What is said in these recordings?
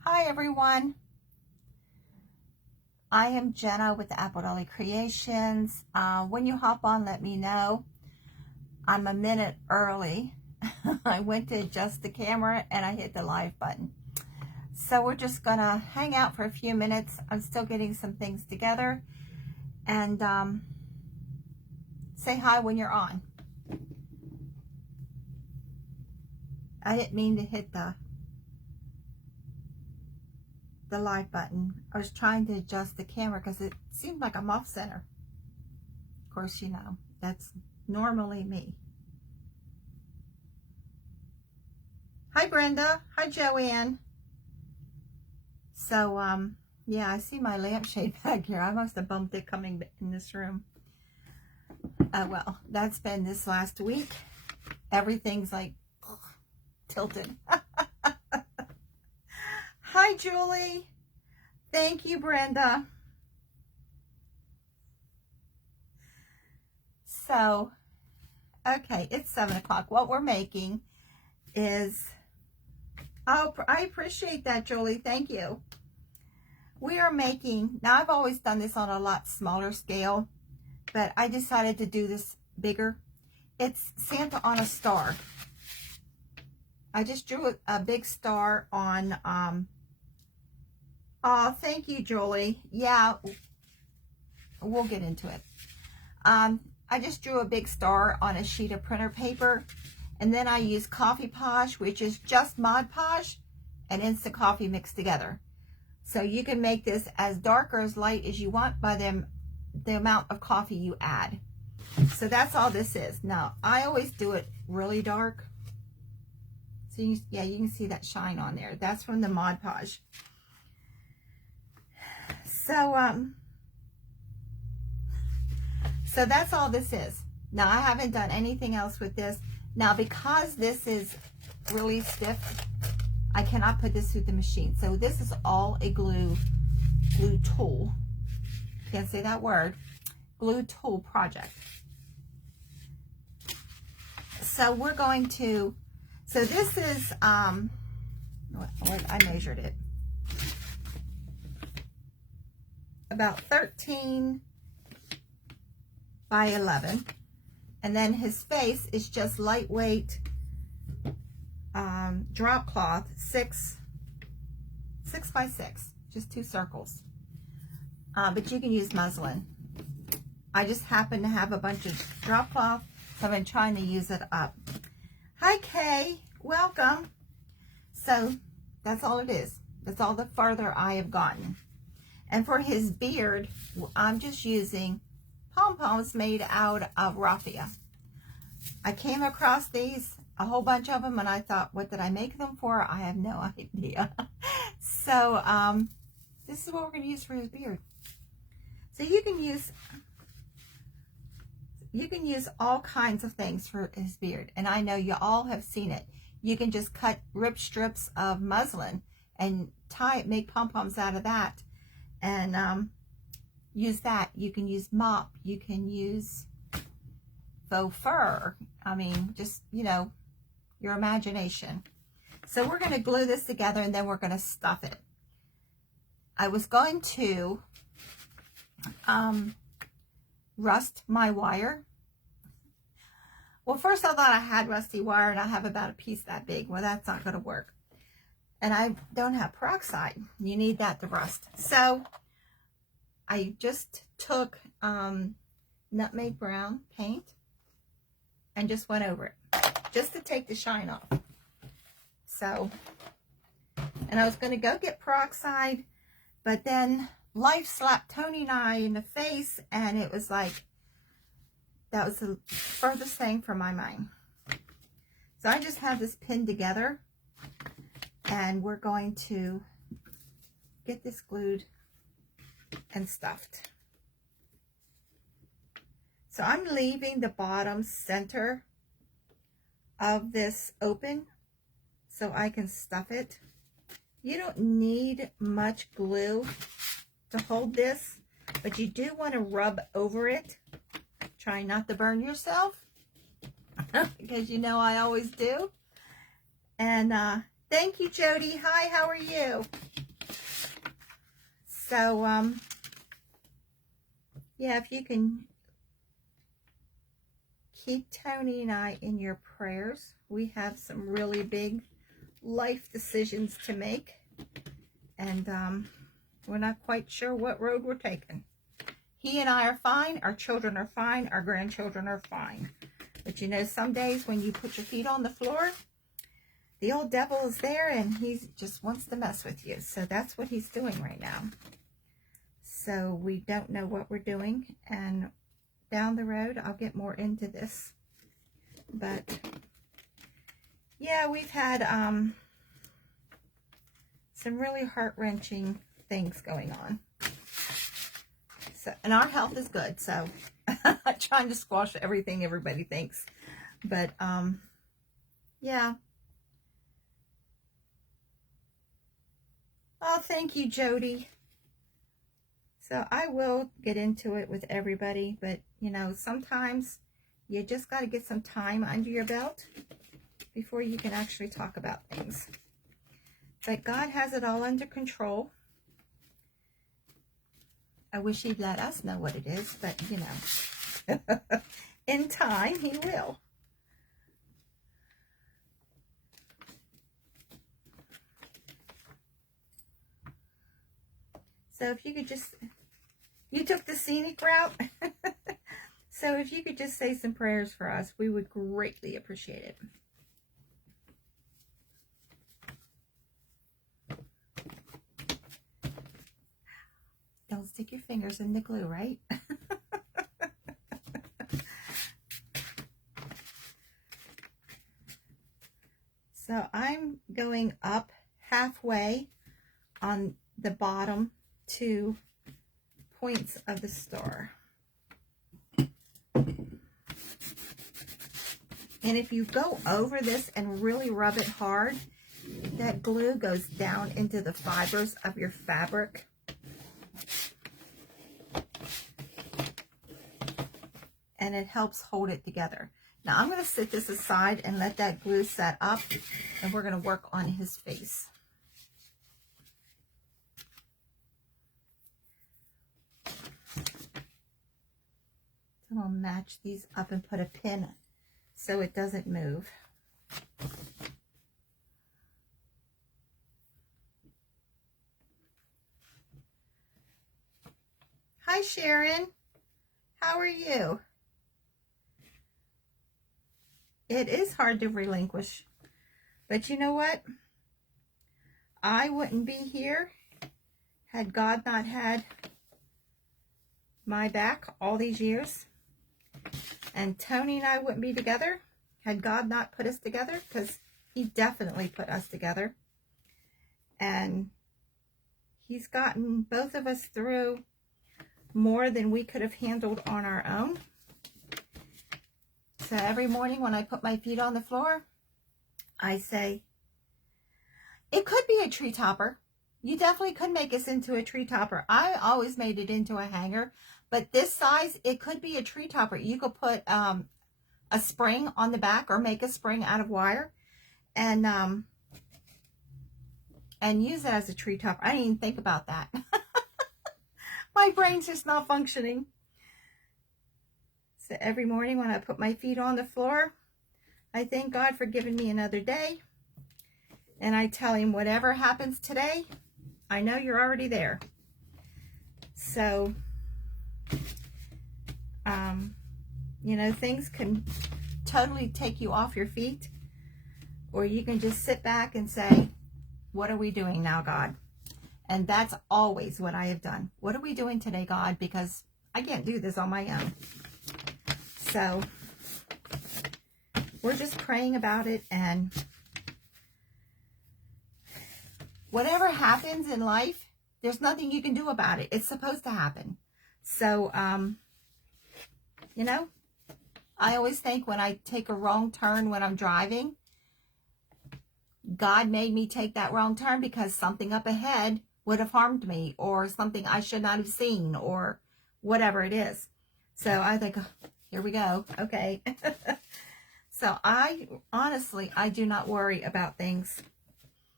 Hi everyone, I am Jenna with Apple Dolly Creations. When you hop on, let me know. I'm a minute early. I went to adjust the camera and I hit the live button. So we're just gonna hang out for a few minutes. I'm still getting some things together, and say hi when you're on. I didn't mean to hit the live button. I was trying to adjust the camera because it seemed like I'm off center. Of course, you know, that's normally me. Hi Brenda. Hi Joanne. So yeah, I see my lampshade back here. I must have bumped it coming in this room. Well, that's been this last week. Everything's like tilted. Hi Julie. Thank you, Brenda. So, okay, it's 7 o'clock. What we're making is, oh, I appreciate that, Julie. Thank you. We are making, now I've always done this on a lot smaller scale, but I decided to do this bigger. It's Santa on a star. I just drew a big star on, oh, thank you, Julie. Yeah, we'll get into it. I just drew a big star on a sheet of printer paper, and then I use Coffee Posh, which is just Mod Podge and instant coffee mixed together. So you can make this as dark or as light as you want by the amount of coffee you add. So that's all this is. Now, I always do it really dark. So yeah, you can see that shine on there. That's from the Mod Podge. So that's all this is. Now, I haven't done anything else with this. Now, because this is really stiff, I cannot put this through the machine. So this is all a glue tool. Can't say that word. Glue tool project. So we're going to, so this is, I measured it. About 13 by 11. And then his face is just lightweight drop cloth, 6 by 6, just 2 circles. But you can use muslin. I just happen to have a bunch of drop cloth, so I've been trying to use it up. Hi Kay, welcome. So that's all it is. That's all the further I have gotten. And for his beard, I'm just using pom-poms made out of raffia. I came across these, a whole bunch of them, and I thought, what did I make them for? I have no idea. So this is what we're going to use for his beard. So you can use all kinds of things for his beard, and I know you all have seen it. You can just rip strips of muslin and make pom-poms out of that, and use that. You can use mop, you can use faux fur. I mean, just, you know, your imagination. So we're going to glue this together, and then we're going to stuff it. I was going to rust my wire. Well, first I thought I had rusty wire, and I have about a piece that big. Well, that's not going to work. And I don't have peroxide. You need that to rust. So I just took nutmeg brown paint and just went over it, just to take the shine off. So, and I was going to go get peroxide, but then life slapped Tony and I in the face, and it was like, that was the furthest thing from my mind. So I just have this pinned together, and we're going to get this glued and stuffed. So I'm leaving the bottom center of this open so I can stuff it. You don't need much glue to hold this, but you do want to rub over it. Try not to burn yourself, because you know I always do. And Thank you, Jody. Hi, how are you? So, yeah, if you can keep Tony and I in your prayers. We have some really big life decisions to make, and we're not quite sure what road we're taking. He and I are fine. Our children are fine. Our grandchildren are fine. But you know, some days when you put your feet on the floor, the old devil is there and he just wants to mess with you. So that's what he's doing right now. So we don't know what we're doing. And down the road, I'll get more into this. But yeah, we've had some really heart-wrenching things going on. So, and our health is good, so I'm trying to squash everything everybody thinks. But yeah. Oh, thank you, Jody. So I will get into it with everybody, but you know, sometimes you just got to get some time under your belt before you can actually talk about things. But God has it all under control. I wish he'd let us know what it is, but you know, in time he will. So if you could just, you took the scenic route. So if you could just say some prayers for us, we would greatly appreciate it. Don't stick your fingers in the glue, right? So I'm going up halfway on the bottom 2 points of the star. And if you go over this and really rub it hard, that glue goes down into the fibers of your fabric. And it helps hold it together. Now I'm going to set this aside and let that glue set up, and we're going to work on his face. So I'll match these up and put a pin so it doesn't move. Hi, Sharon. How are you? It is hard to relinquish, but you know what? I wouldn't be here had God not had my back all these years. And Tony and I wouldn't be together had God not put us together, because he definitely put us together. And he's gotten both of us through more than we could have handled on our own. So every morning when I put my feet on the floor, I say, it could be a tree topper. You definitely could make us into a tree topper. I always made it into a hanger, but this size, it could be a tree topper. You could put a spring on the back or make a spring out of wire and use it as a tree topper. I didn't even think about that. My brain's just not functioning. So every morning when I put my feet on the floor, I thank God for giving me another day. And I tell him, whatever happens today, I know you're already there. So, you know, things can totally take you off your feet, or you can just sit back and say, what are we doing now, God? And that's always what I have done. What are we doing today, God? Because I can't do this on my own. So we're just praying about it, and whatever happens in life, there's nothing you can do about it. It's supposed to happen. So, you know, I always think when I take a wrong turn when I'm driving, God made me take that wrong turn because something up ahead would have harmed me, or something I should not have seen, or whatever it is. So I think, oh, here we go. Okay. So honestly, I do not worry about things.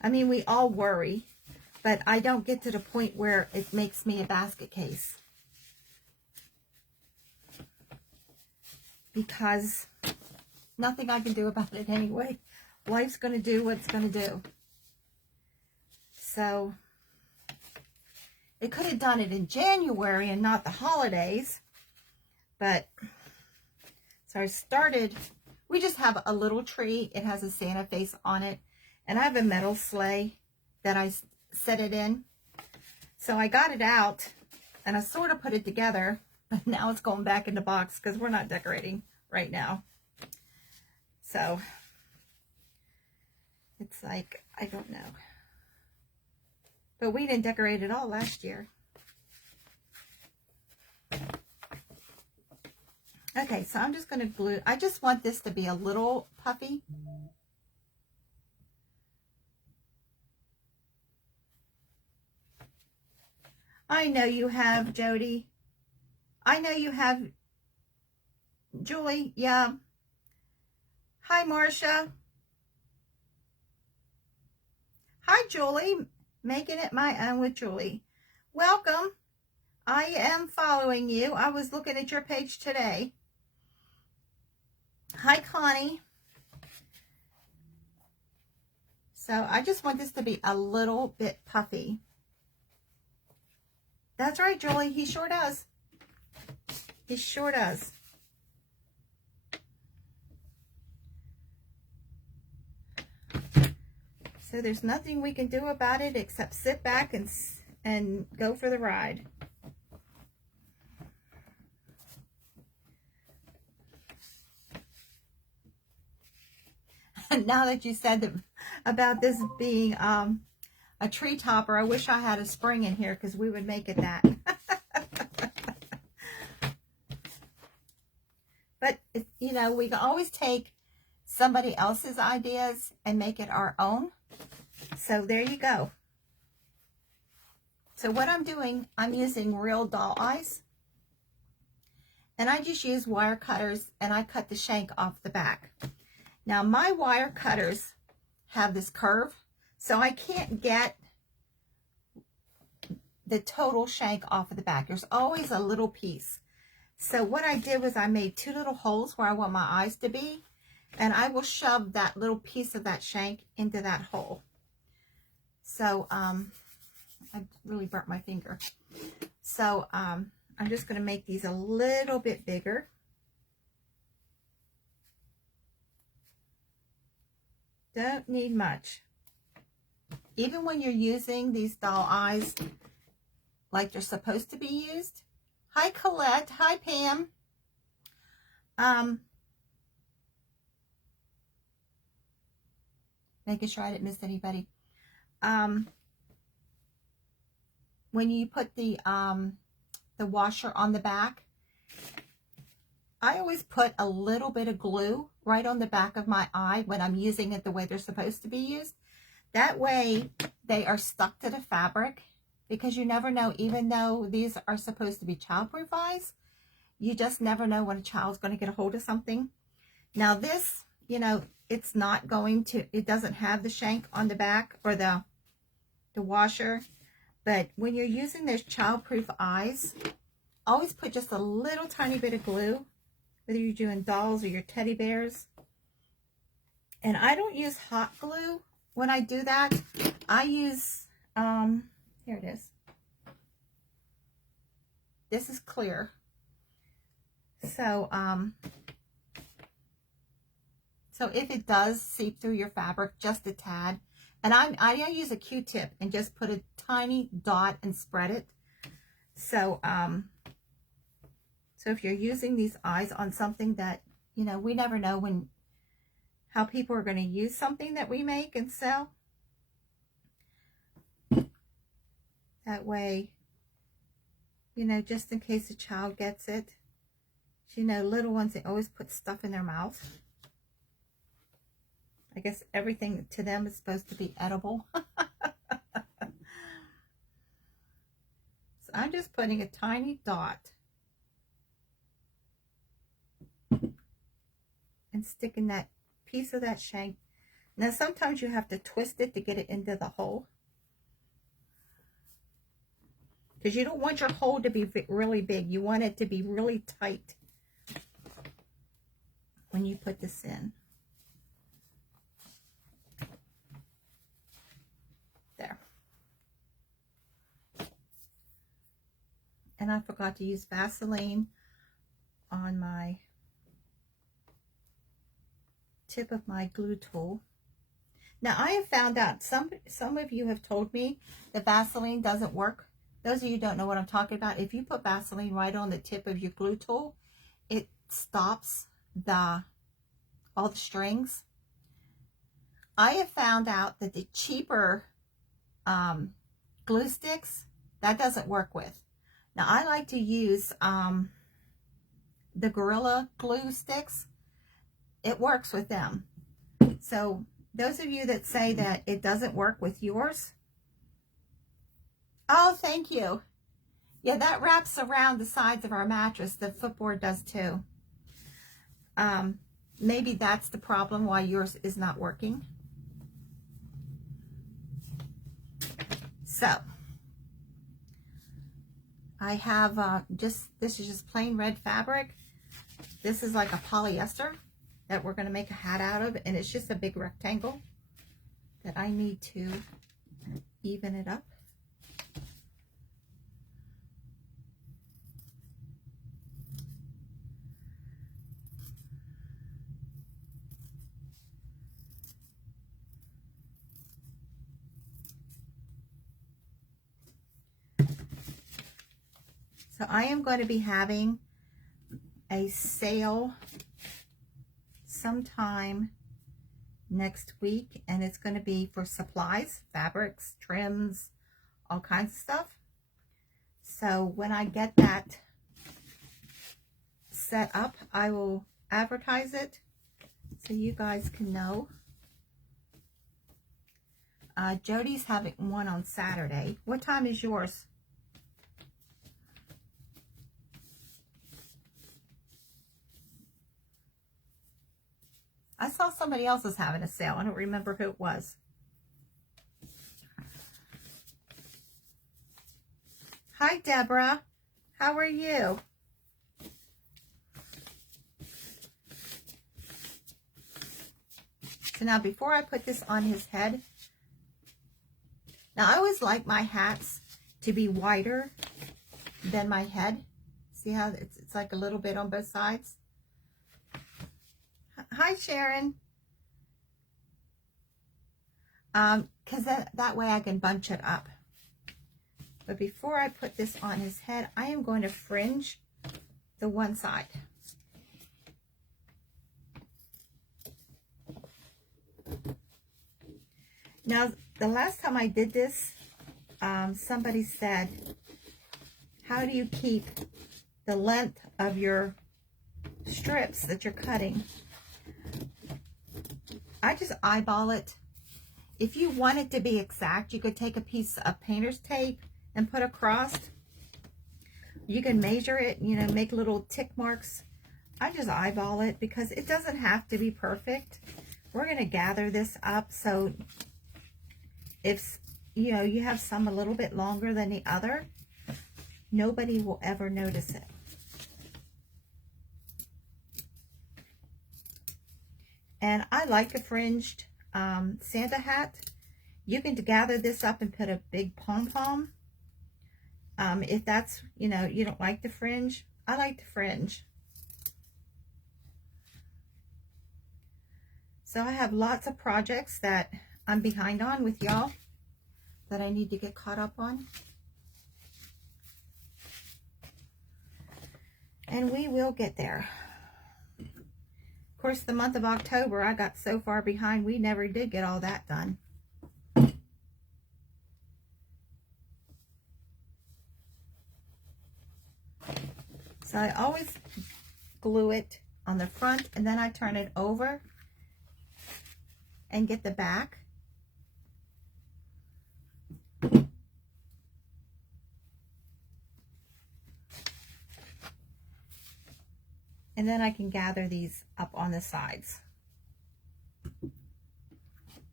I mean, we all worry, but I don't get to the point where it makes me a basket case. Because nothing I can do about it anyway. Life's going to do what it's going to do. So, it could have done it in January and not the holidays. But, so I started, we just have a little tree. It has a Santa face on it. And I have a metal sleigh that I set it in. So I got it out and I sort of put it together. But now it's going back in the box because we're not decorating right now. So, it's like, I don't know. But we didn't decorate it all last year. Okay, so I'm just going to glue. I just want this to be a little puffy. I know you have, Jody. I know you have, Julie. Yeah. Hi, Marcia. Hi, Julie. Making it my own with Julie. Welcome. I am following you. I was looking at your page today. Hi, Connie. So I just want this to be a little bit puffy. That's right, Julie. He sure does. He sure does. So there's nothing we can do about it except sit back and go for the ride. And now that you said that, about this being a tree topper, I wish I had a spring in here because we would make it that. But, you know, we can always take somebody else's ideas and make it our own. So there you go. So what I'm doing, I'm using real doll eyes. And I just use wire cutters and I cut the shank off the back. Now my wire cutters have this curve, so I can't get the total shank off of the back. There's always a little piece. So what I did was I made 2 little holes where I want my eyes to be, and I will shove that little piece of that shank into that hole. So I really burnt my finger. So I'm just going to make these a little bit bigger. Don't need much. Even when you're using these doll eyes like they're supposed to be used. Hi, Colette. Hi, Pam. Making sure I didn't miss anybody. When you put the washer on the back, I always put a little bit of glue right on the back of my eye when I'm using it the way they're supposed to be used. That way they are stuck to the fabric, because you never know, even though these are supposed to be childproof eyes, you just never know when a child's going to get a hold of something. Now this, you know, it's not going to, it doesn't have the shank on the back or the washer, but when you're using those childproof eyes, always put just a little tiny bit of glue, whether you're doing dolls or your teddy bears. And I don't use hot glue when I do that. I use, here it is. This is clear. So, so if it does seep through your fabric just a tad, and I use a Q-tip and just put a tiny dot and spread it. So, so if you're using these eyes on something that, you know, we never know how people are going to use something that we make and sell. That way, you know, just in case a child gets it. You know, little ones, they always put stuff in their mouth. I guess everything to them is supposed to be edible. So I'm just putting a tiny dot and sticking that piece of that shank. Now sometimes you have to twist it to get it into the hole, because you don't want your hole to be really big. You want it to be really tight when you put this in. There. And I forgot to use Vaseline on my tip of my glue tool. Now I have found out, some of you have told me that Vaseline doesn't work. Those of you who don't know what I'm talking about, if you put Vaseline right on the tip of your glue tool, it stops all the strings. I have found out that the cheaper glue sticks, that doesn't work with. Now I like to use the Gorilla Glue sticks. It works with them. So those of you that say that it doesn't work with yours, oh, thank you. Yeah, that wraps around the sides of our mattress. The footboard does too. Maybe that's the problem why yours is not working. So I have this is just plain red fabric. This is like a polyester that we're going to make a hat out of, and it's just a big rectangle that I need to even it up. So I am going to be having a sale sometime next week, and it's going to be for supplies, fabrics, trims, all kinds of stuff. So when I get that set up, I will advertise it so you guys can know. Jody's having one on Saturday. What time is yours? I saw somebody else was having a sale. I don't remember who it was. Hi, Deborah. How are you? So now before I put this on his head, now I always like my hats to be wider than my head. See how it's like a little bit on both sides? Hi, Sharon. Because that way I can bunch it up. But before I put this on his head, I am going to fringe the one side. Now, the last time I did this, somebody said, how do you keep the length of your strips that you're cutting? I just eyeball it. If you want it to be exact, you could take a piece of painter's tape and put across. You can measure it, you know, make little tick marks. I just eyeball it because it doesn't have to be perfect. We're going to gather this up, so if, you know, you have some a little bit longer than the other, nobody will ever notice it. And I like a fringed Santa hat. You can gather this up and put a big pom-pom. If that's, you know, you don't like the fringe. I like the fringe. So I have lots of projects that I'm behind on with y'all that I need to get caught up on. And we will get there. Of course, the month of October, I got so far behind, we never did get all that done. So I always glue it on the front, and then I turn it over and get the back. And then I can gather these up on the sides.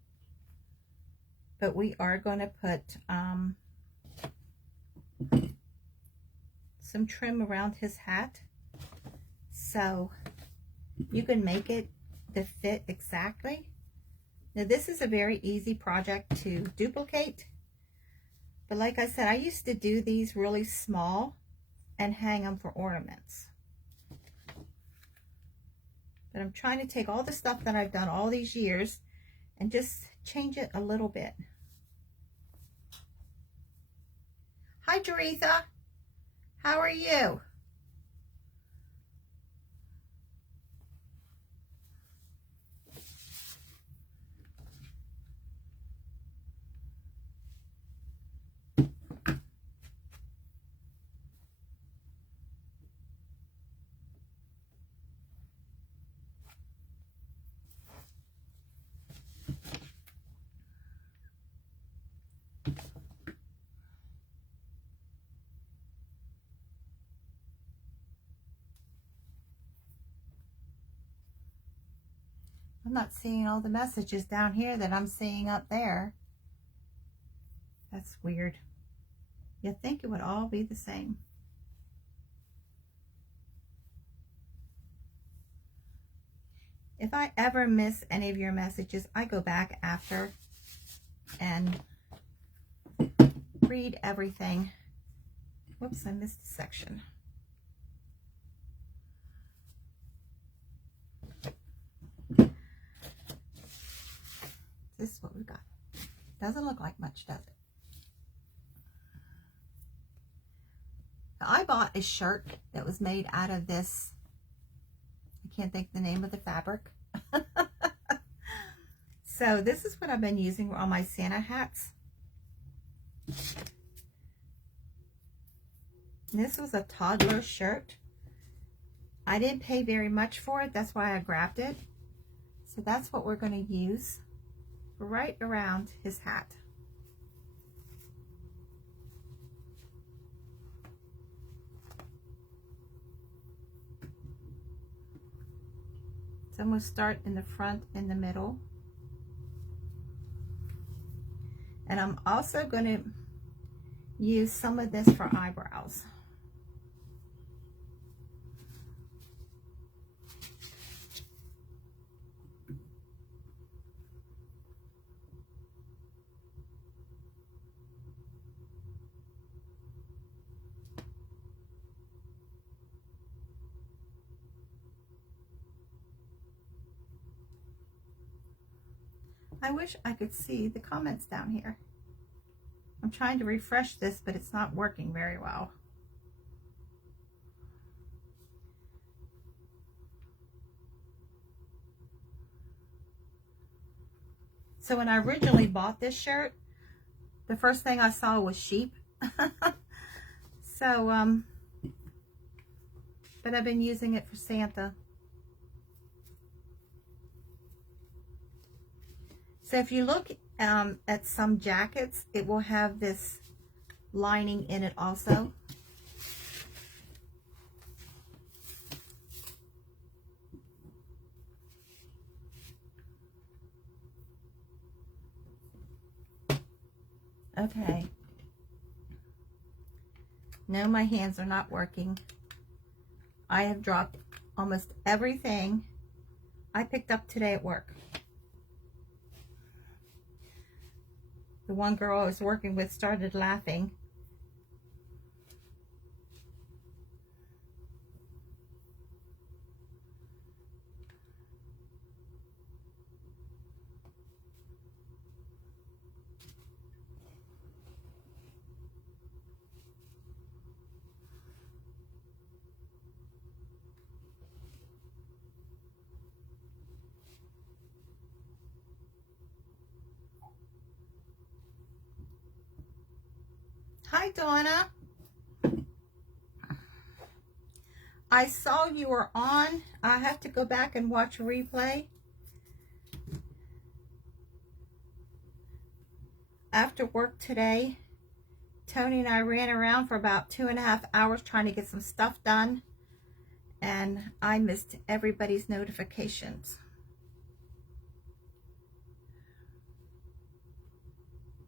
but we are going to put some trim around his hat, so you can make it to fit exactly. Now this is a very easy project to duplicate, but like I said, I used to do these really small and hang them for ornaments. But I'm trying to take all the stuff that I've done all these years and just change it a little bit. Hi, Doretha. How are you? I'm not seeing all the messages down here that I'm seeing up there. That's weird. You'd think it would all be the same. If I ever miss any of your messages, I go back after and read everything. Whoops, I missed a section. This is what we've got. Doesn't look like much, does it? I bought a shirt that was made out of this. I can't think the name of the fabric. So this is what I've been using on my Santa hats. This was a toddler shirt. I didn't pay very much for it. That's why I grabbed it. So that's what we're going to use right around his hat. So I'm going to start in the front and the middle. And I'm also going to use some of this for eyebrows. I wish I could see the comments down here. I'm trying to refresh this, but it's not working very well. So when I originally bought this shirt, the first thing I saw was sheep. So, but I've been using it for Santa. So if you look at some jackets, it will have this lining in it also. Okay. No, my hands are not working. I have dropped almost everything I picked up today at work. The one girl I was working with started laughing. Hi, Donna. I saw you were on. I have to go back and watch a replay. After work today, Tony and I ran around for about 2.5 hours trying to get some stuff done, and I missed everybody's notifications.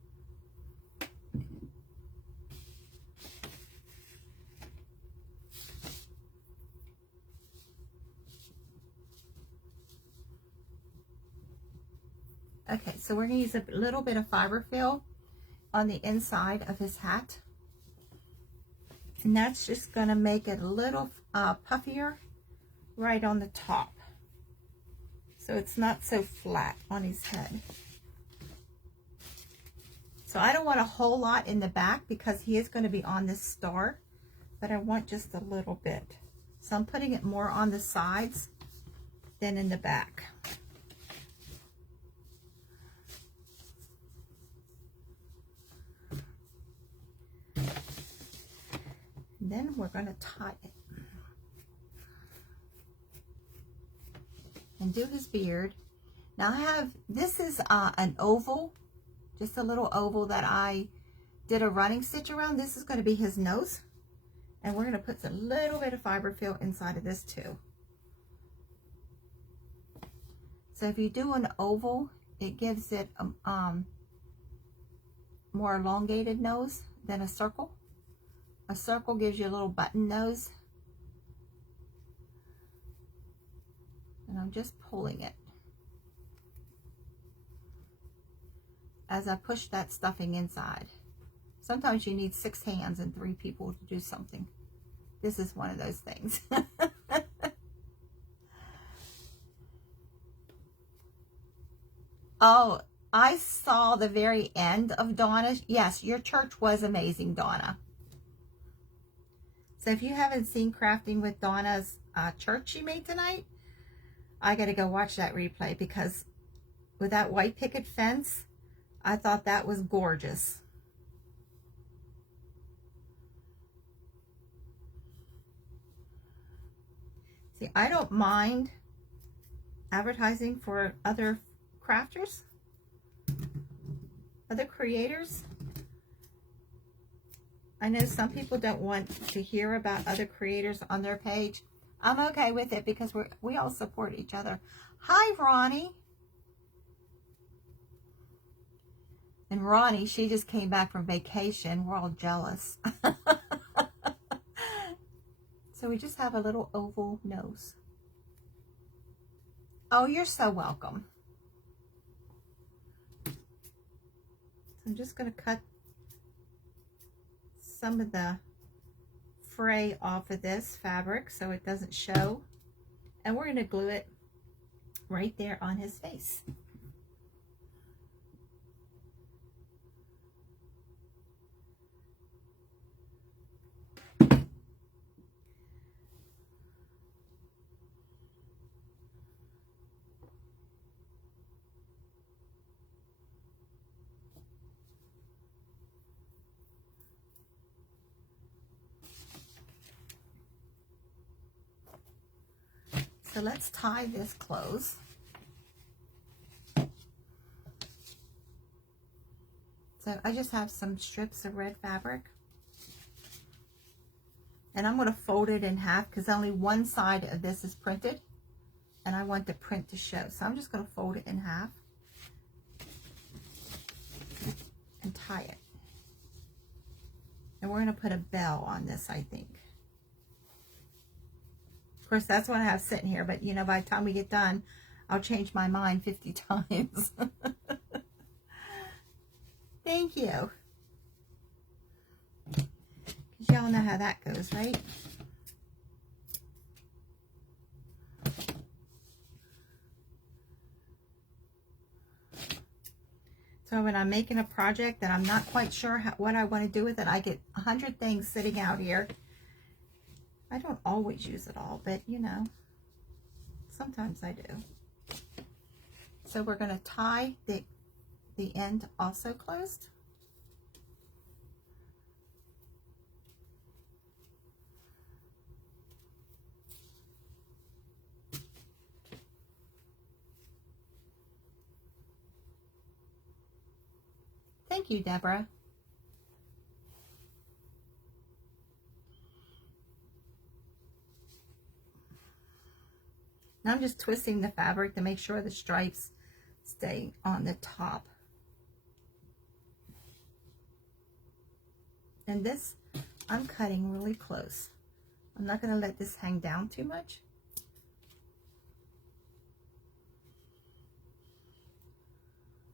Okay, so we're going to use a little bit of fiber fill on the inside of his hat. And that's just going to make it a little puffier right on the top. So it's not so flat on his head. So I don't want a whole lot in the back because he is going to be on this star, but I want just a little bit. So I'm putting it more on the sides than in the back. And then we're going to tie it and do his beard. Now I have, this is an oval, just a little oval that I did a running stitch around. This is going to be his nose. And we're going to put a little bit of fiber fill inside of this too. So if you do an oval, it gives it a more elongated nose than a circle. A circle gives you a little button nose. And I'm just pulling it as I push that stuffing inside. Sometimes you need 6 hands and 3 people to do something. This is one of those things. Oh, I saw the very end of Donna. Yes, your church was amazing, Donna. So if you haven't seen Crafting with Donna's church she made tonight, I got to go watch that replay, because with that white picket fence, I thought that was gorgeous. See, I don't mind advertising for other crafters, other creators. I know some people don't want to hear about other creators on their page. I'm okay with it because we all support each other. Hi, Ronnie. And Ronnie, she just came back from vacation. We're all jealous. So we just have a little oval nose. Oh, you're so welcome. So I'm just going to cut some of the fray off of this fabric so it doesn't show. And we're going to glue it right there on his face. So let's tie this close. So I just have some strips of red fabric. And I'm going to fold it in half because only one side of this is printed. And I want the print to show. So I'm just going to fold it in half and tie it. And we're going to put a bell on this, I think. Of course, that's what I have sitting here. But, you know, by the time we get done, I'll change my mind 50 times. Thank you. Because y'all know how that goes, right? So when I'm making a project that I'm not quite sure what I want to do with it, I get 100 things sitting out here. I don't always use it all, but you know, sometimes I do. So we're going to tie the end also closed. Thank you, Deborah. Now I'm just twisting the fabric to make sure the stripes stay on the top. And this, I'm cutting really close. I'm not going to let this hang down too much.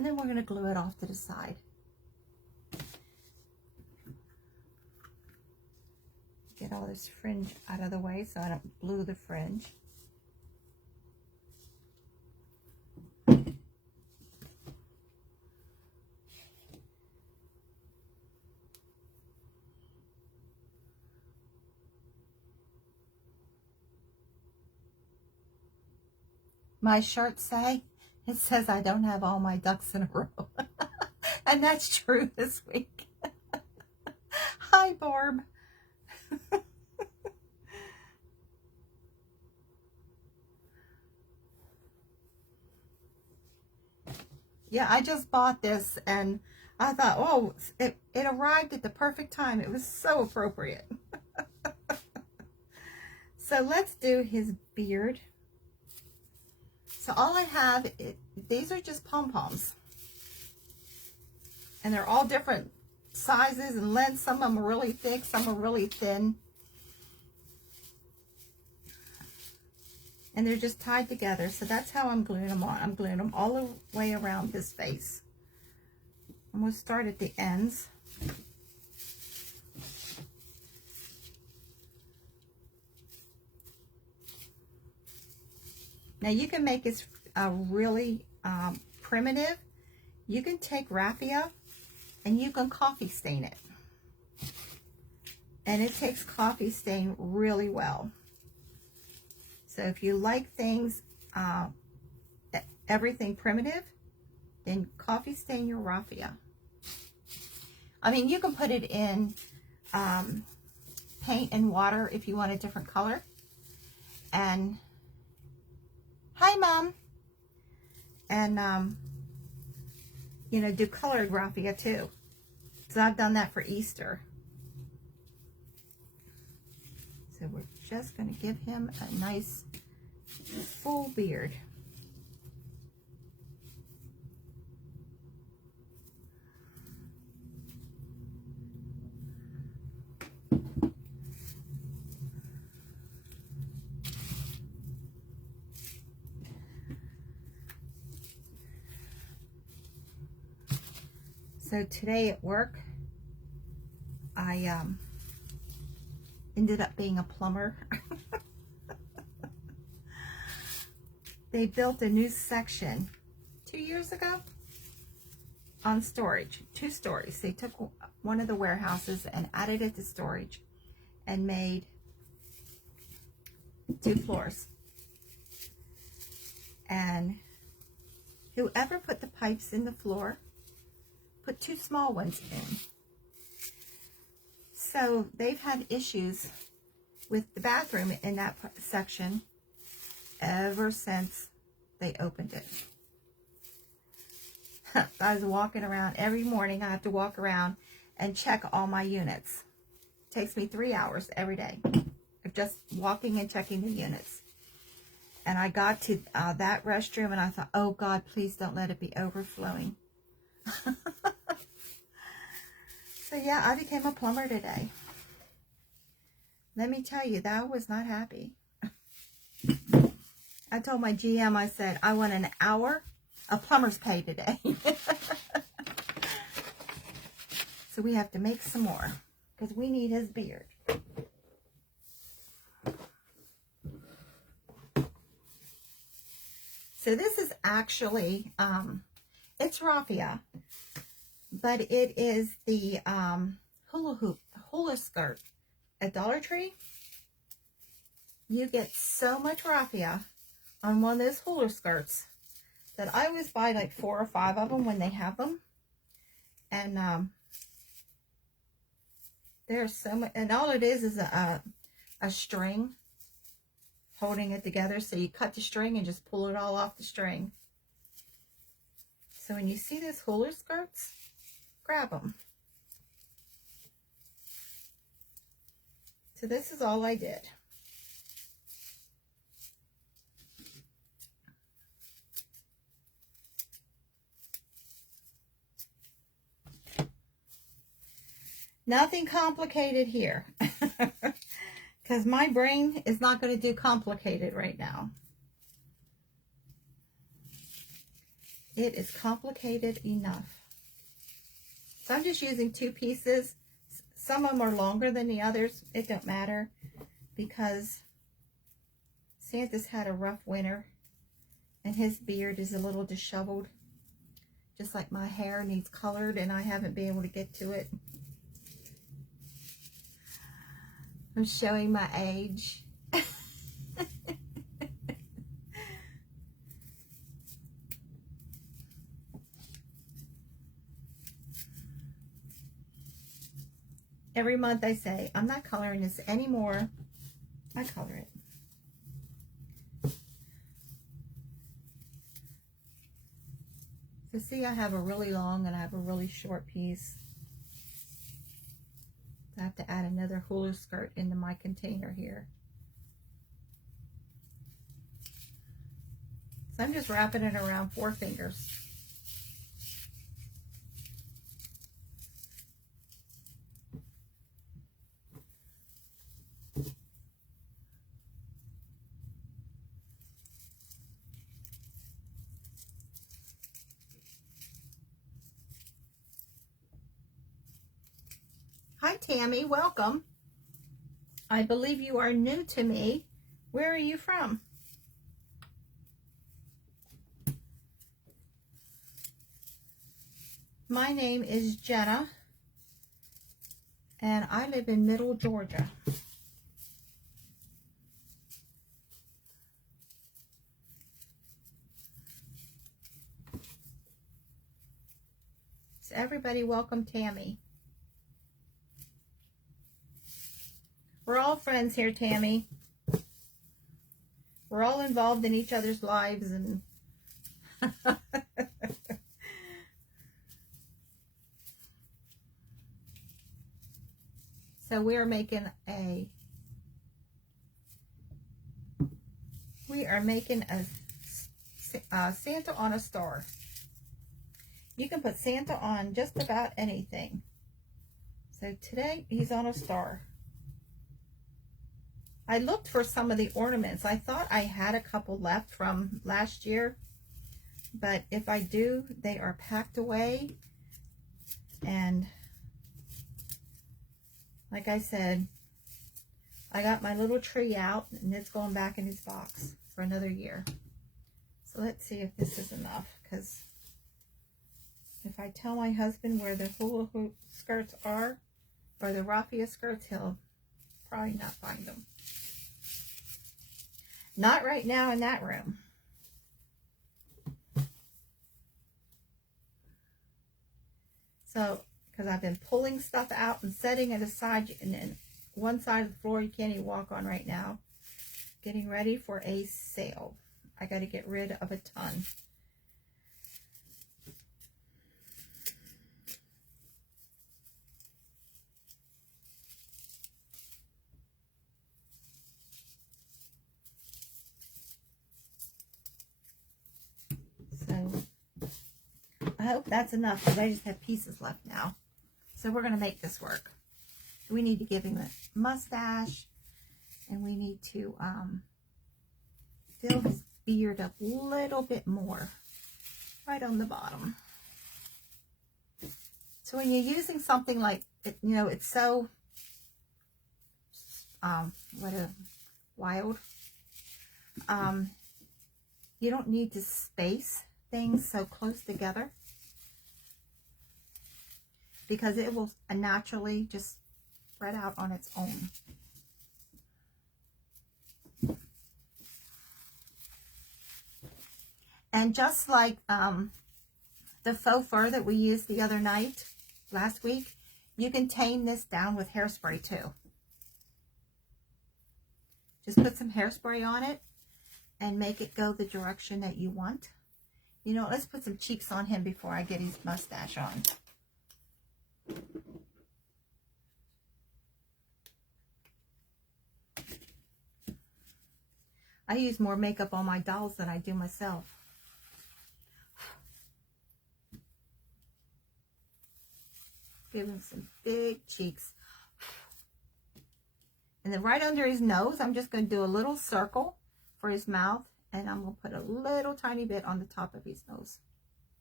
And then we're going to glue it off to the side. Get all this fringe out of the way so I don't glue the fringe. My shirts say, it says I don't have all my ducks in a row. And that's true this week. Hi, Barb. Yeah, I just bought this and I thought, oh, it arrived at the perfect time. It was so appropriate. So let's do his beard. So all I have, these are just pom-poms. And they're all different sizes and lengths. Some of them are really thick, some are really thin. And they're just tied together. So that's how I'm gluing them on. I'm gluing them all the way around his face. I'm going to start at the ends. Now you can make it really primitive. You can take raffia and you can coffee stain it. And it takes coffee stain really well. So if you like things, everything primitive, then coffee stain your raffia. I mean, you can put it in paint and water if you want a different color. And hi, Mom. And you know, do colored raffia too. So I've done that for Easter. So we're just going to give him a nice full beard. So today at work, I ended up being a plumber. They built a new section 2 years ago on storage, 2 stories. They took one of the warehouses and added it to storage and made 2 floors. And whoever put the pipes in the floor put 2 small ones in. So they've had issues with the bathroom in that section ever since they opened it. I was walking around every morning. I have to walk around and check all my units. It takes me 3 hours every day of just walking and checking the units. And I got to that restroom and I thought, oh God, please don't let it be overflowing. So yeah, I became a plumber today. Let me tell you, that I was not happy. I told my GM, I said, I want an hour of plumber's pay today. So we have to make some more because we need his beard. So this is actually, it's raffia, but it is the hula skirt at Dollar Tree. You get so much raffia on one of those hula skirts that I always buy like 4 or 5 of them when they have them. And there's so much, and all it is a string holding it together. So you cut the string and just pull it all off the string. So when you see these hula skirts, grab them. So this is all I did. Nothing complicated here. Because my brain is not going to do complicated right now. It is complicated enough. So I'm just using 2 pieces. Some of them are longer than the others. It don't matter because Santa's had a rough winter and his beard is a little disheveled. Just like my hair needs colored and I haven't been able to get to it. I'm showing my age. Every month I say, I'm not coloring this anymore. I color it. So see, I have a really long and I have a really short piece. I have to add another hula skirt into my container here. So I'm just wrapping it around 4 fingers. Hi Tammy, welcome. I believe you are new to me. Where are you from? My name is Jenna and I live in Middle Georgia. So everybody welcome Tammy. We're all friends here, Tammy. We're all involved in each other's lives and so we are making a Santa on a star. You can put Santa on just about anything. So today he's on a star. I looked for some of the ornaments. I thought I had a couple left from last year, but if I do, they are packed away. And like I said, I got my little tree out and it's going back in his box for another year. So let's see if this is enough, because if I tell my husband where the hula hoop skirts are, or the raffia skirts, he'll probably not find them. Not right now in that room. So, because I've been pulling stuff out and setting it aside, and then one side of the floor you can't even walk on right now. Getting ready for a sale. I got to get rid of a ton. So I hope that's enough, because I just have pieces left now. So we're going to make this work. We need to give him a mustache, and we need to fill his beard up a little bit more right on the bottom. So when you're using something like, you know, it's so wild, you don't need to space things so close together, because it will naturally just spread out on its own. And just like the faux fur that we used the other night, last week, you can tame this down with hairspray too. Just put some hairspray on it and make it go the direction that you want. You know, let's put some cheeks on him before I get his mustache on. I use more makeup on my dolls than I do myself. Give him some big cheeks. And then right under his nose, I'm just going to do a little circle for his mouth. And I'm going to put a little tiny bit on the top of his nose.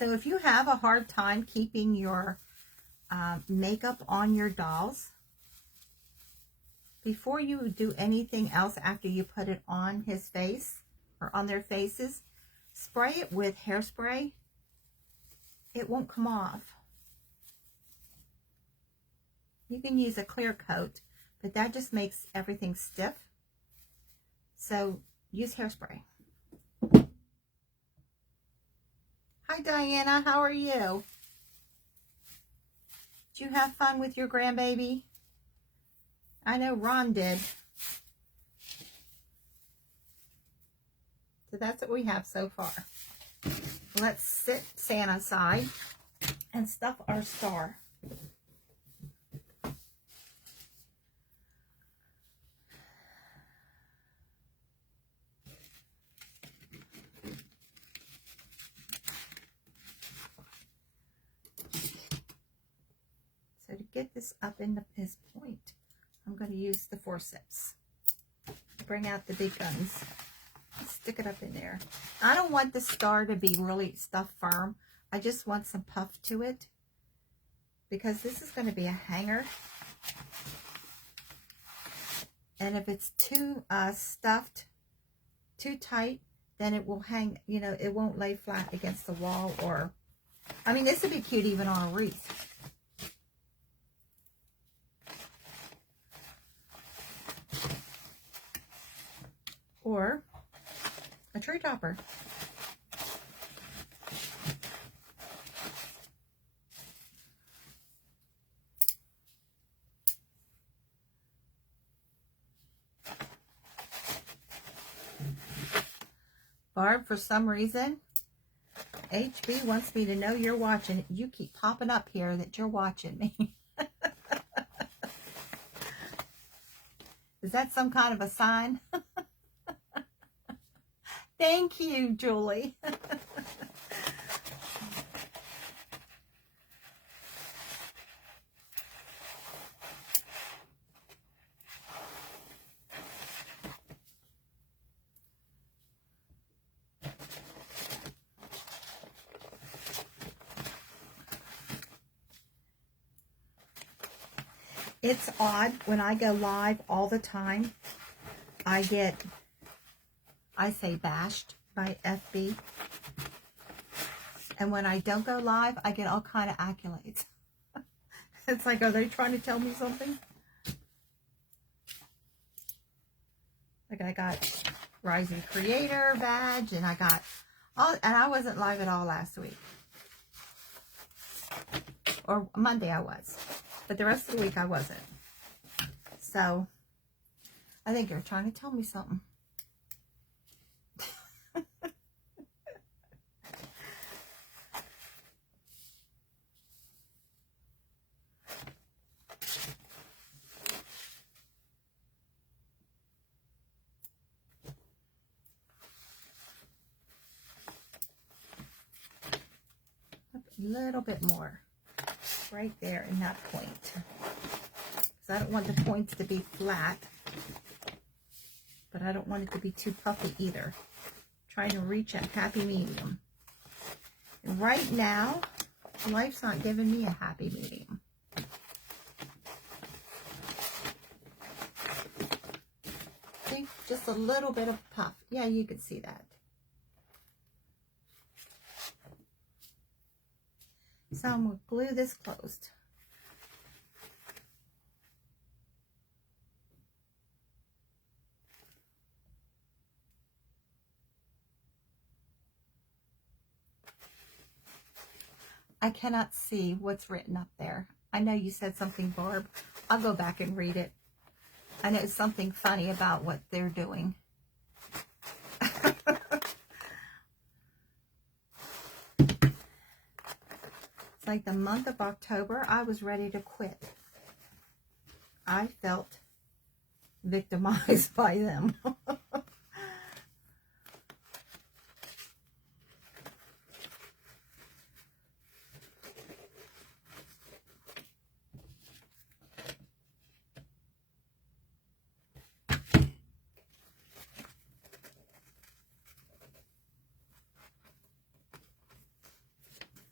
So if you have a hard time keeping your makeup on your dolls, before you do anything else after you put it on his face or on their faces, spray it with hairspray. It won't come off. You can use a clear coat, but that just makes everything stiff. So use hairspray. Hi Diana, how are you? Did you have fun with your grandbaby? I know Ron did. So that's what we have so far. Let's sit Santa aside and stuff our star. So to get this up into his point, I'm going to use the forceps. Bring out the big guns. Stick it up in there. I don't want the star to be really stuffed firm. I just want some puff to it, because this is going to be a hanger. And if it's too stuffed, too tight, then it will hang, you know, it won't lay flat against the wall. Or, I mean, this would be cute even on a wreath. Or a tree topper. Barb, for some reason, HB wants me to know you're watching. You keep popping up here that you're watching me. Is that some kind of a sign? Thank you, Julie. It's odd, when I go live all the time, I say bashed by FB. And when I don't go live, I get all kind of accolades. It's like, are they trying to tell me something? Like, I got Rising Creator badge, and I got all, and I wasn't live at all last week. Or Monday I was. But the rest of the week I wasn't. So, I think you're trying to tell me something. A little bit more. Right there in that point. Because I don't want the points to be flat. But I don't want it to be too puffy either. Trying to reach a happy medium. And right now, life's not giving me a happy medium. See? Just a little bit of puff. Yeah, you can see that. So I'm going to glue this closed. I cannot see what's written up there. I know you said something, Barb. I'll go back and read it. I know it's something funny about what they're doing. It's like the month of October, I was ready to quit. I felt victimized by them.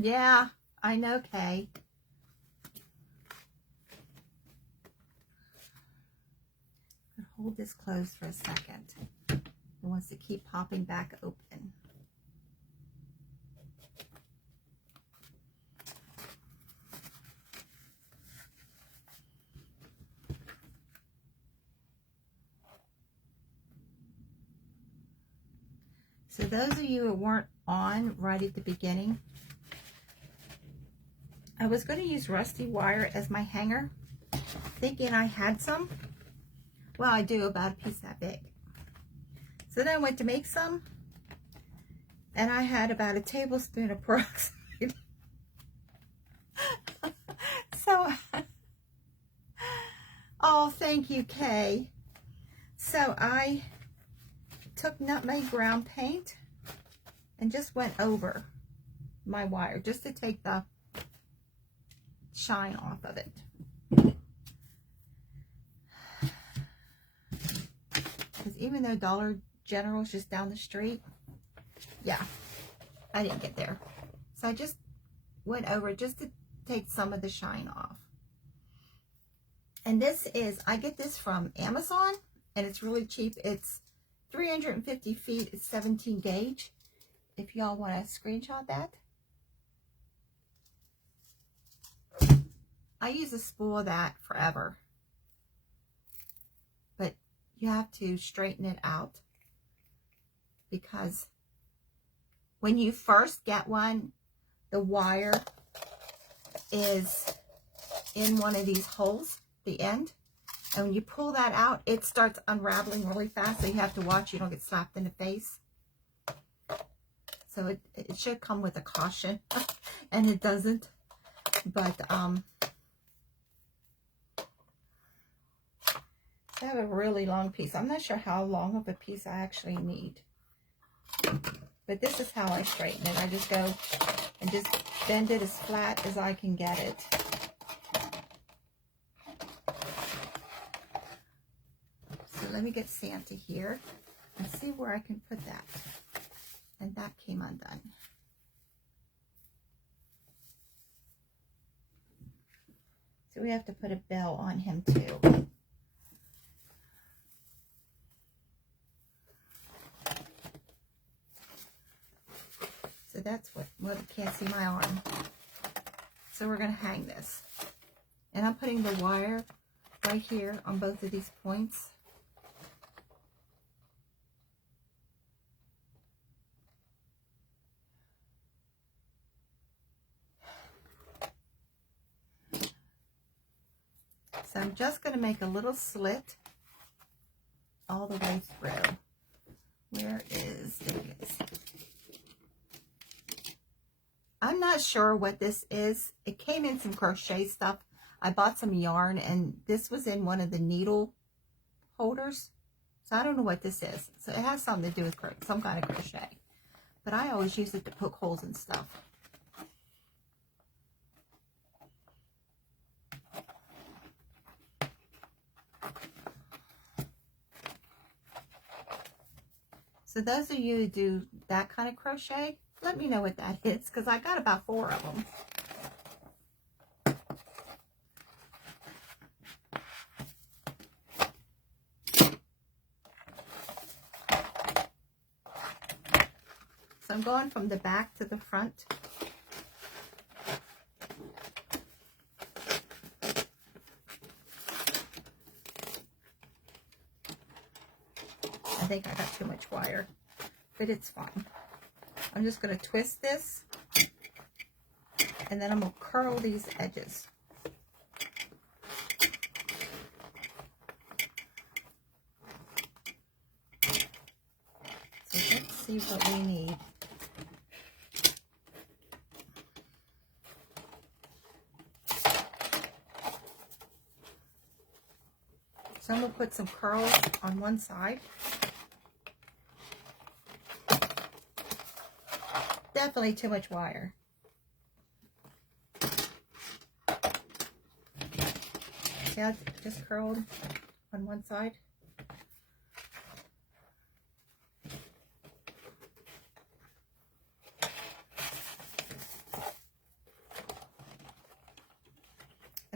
Yeah, I know, Kay. Hold this closed for a second. It wants to keep popping back open. So those of you who weren't on right at the beginning, I was going to use rusty wire as my hanger, thinking I had some. Well, I do, about a piece that big. So then I went to make some, and I had about a tablespoon of peroxide. So, oh, thank you, Kay. So I took nutmeg ground paint and just went over my wire just to take the shine off of it. Because even though Dollar General is just down the street, yeah, I didn't get there. So I just went over just to take some of the shine off. And this is, I get this from Amazon, and it's really cheap. It's 350 feet, it's 17 gauge. If y'all want to screenshot that. I use a spool of that forever. But you have to straighten it out, because when you first get one, the wire is in one of these holes, the end. And when you pull that out, it starts unraveling really fast, so you have to watch you don't get slapped in the face. So it should come with a caution, and it doesn't. But I have a really long piece. I'm not sure how long of a piece I actually need. But this is how I straighten it. I just go and just bend it as flat as I can get it. So let me get Santa here and see where I can put that. And that came undone. So we have to put a bell on him too. So that's what you can't see my arm. So we're going to hang this. And I'm putting the wire right here on both of these points. So I'm just going to make a little slit all the way through. Where is it? I'm not sure what this is. It came in some crochet stuff. I bought some yarn, and this was in one of the needle holders. So I don't know what this is. So it has something to do with some kind of crochet. But I always use it to poke holes and stuff. So those of you who do that kind of crochet, let me know what that is, because I got about 4 of them. So I'm going from the back to the front. I think I got too much wire, but it's fine. I'm just going to twist this, and then I'm going to curl these edges. So let's see what we need. So I'm going to put some curls on one side. Definitely too much wire. See how it's just curled on one side?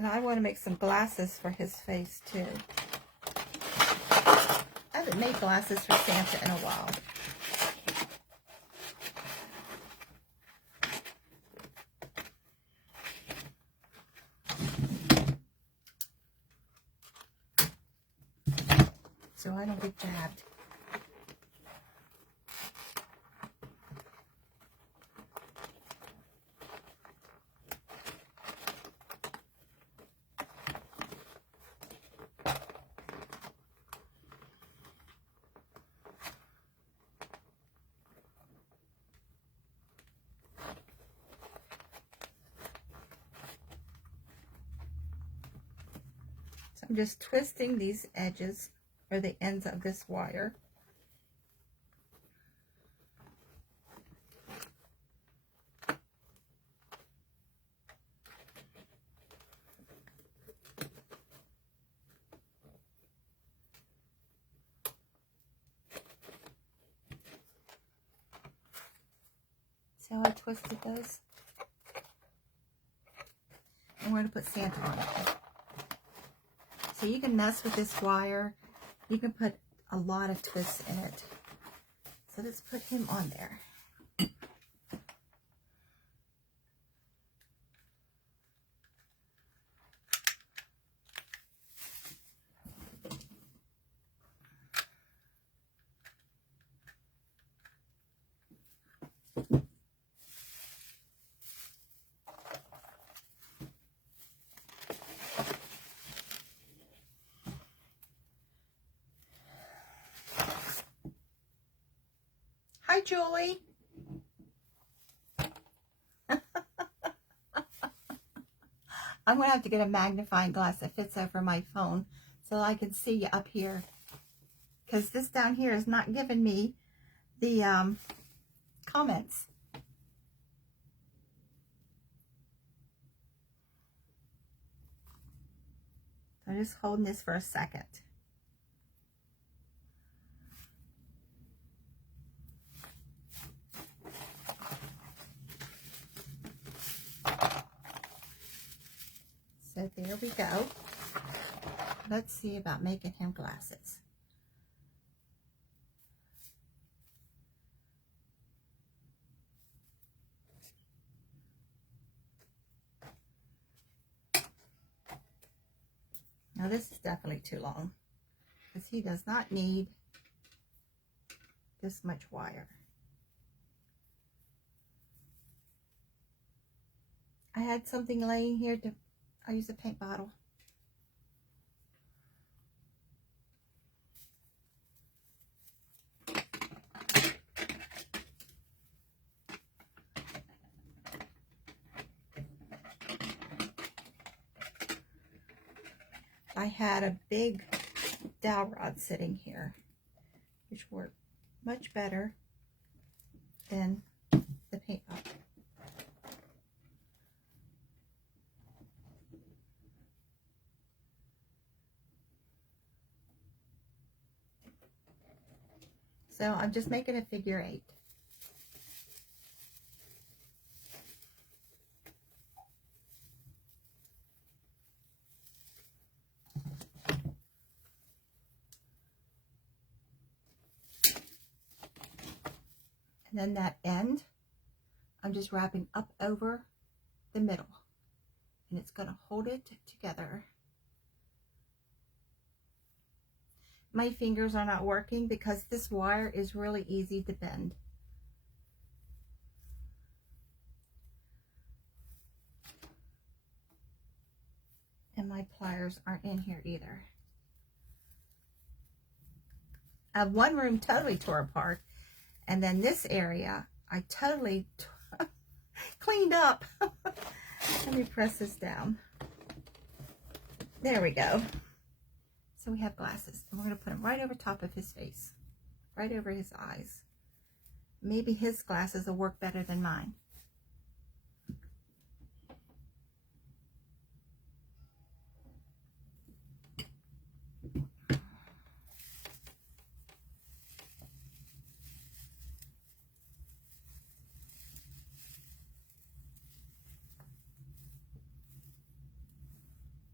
And I want to make some glasses for his face too. I haven't made glasses for Santa in a while. So I don't get jabbed. So I'm just twisting these edges or the ends of this wire. See how I twisted those? I'm going to put Santa on it. So you can mess with this wire. You can put a lot of twists in it. So let's put him on there. Hi, Julie. I'm going to have to get a magnifying glass that fits over my phone so I can see you up here. Because this down here is not giving me the comments. I'm just holding this for a second. So there we go. Let's see about making him glasses. Now this is definitely too long because he does not need this much wire. I had something laying here to, I'll use a paint bottle. I had a big dowel rod sitting here, which worked much better than the paint bottle. So I'm just making a figure 8. And then that end, I'm just wrapping up over the middle. And it's going to hold it together. My fingers are not working because this wire is really easy to bend. And my pliers aren't in here either. I have one room totally tore apart. And then this area, I totally cleaned up. Let me press this down. There we go. So we have glasses. And we're going to put them right over top of his face. Right over his eyes. Maybe his glasses will work better than mine.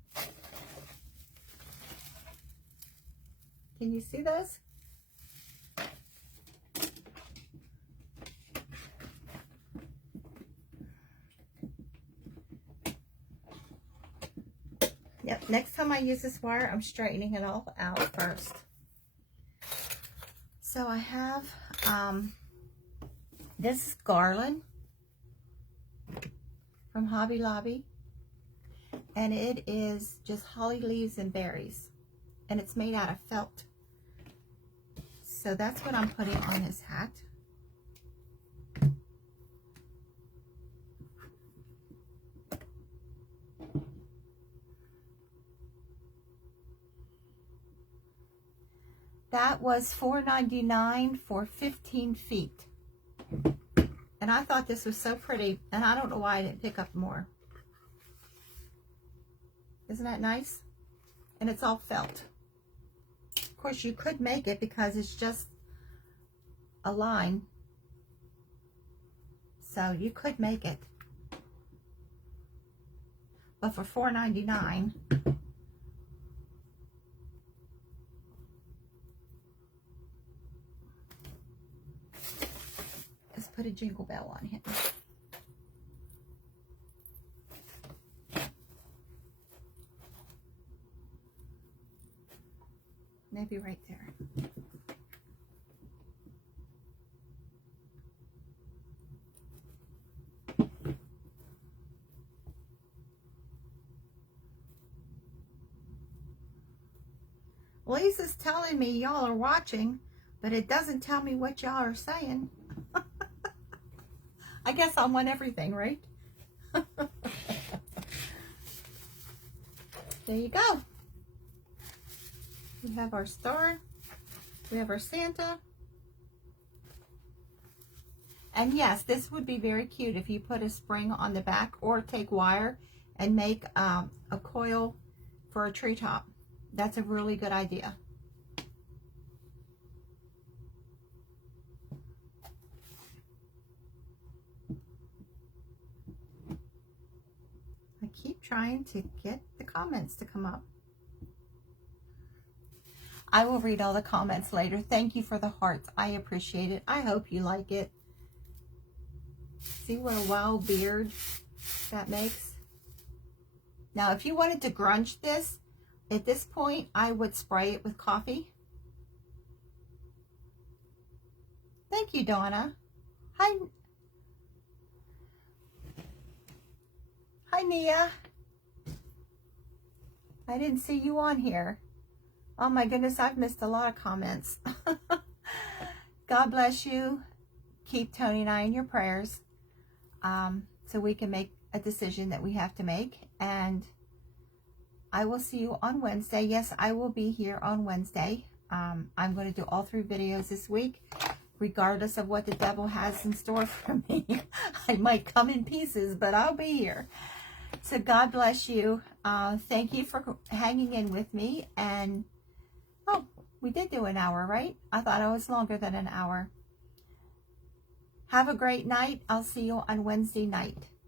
Can you see those? Yep, next time I use this wire, I'm straightening it all out first. So I have, this is garland from Hobby Lobby. And it is just holly leaves and berries. And it's made out of felt. So that's what I'm putting on his hat. That was $4.99 for 15 feet. And I thought this was so pretty. And I don't know why I didn't pick up more. Isn't that nice? And it's all felt. Of course, you could make it because it's just a line. So you could make it. But for $4.99, let's put a jingle bell on him. Maybe right there. Lisa's telling me y'all are watching, but it doesn't tell me what y'all are saying. I guess I'm on everything, right? There you go. We have our star. We have our Santa. And yes, this would be very cute if you put a spring on the back or take wire and make a coil for a treetop. That's a really good idea. I keep trying to get the comments to come up. I will read all the comments later. Thank you for the hearts. I appreciate it. I hope you like it. See what a wild beard that makes? Now, if you wanted to grunge this, at this point, I would spray it with coffee. Thank you, Donna. Hi. Hi, Nia. I didn't see you on here. Oh my goodness, I've missed a lot of comments. God bless you. Keep Tony and I in your prayers, so we can make a decision that we have to make. And I will see you on Wednesday. Yes, I will be here on Wednesday. I'm going to do all 3 videos this week, regardless of what the devil has in store for me. I might come in pieces, but I'll be here. So God bless you. Thank you for hanging in with me. And, oh, we did do an hour, right? I thought it was longer than an hour. Have a great night. I'll see you on Wednesday night.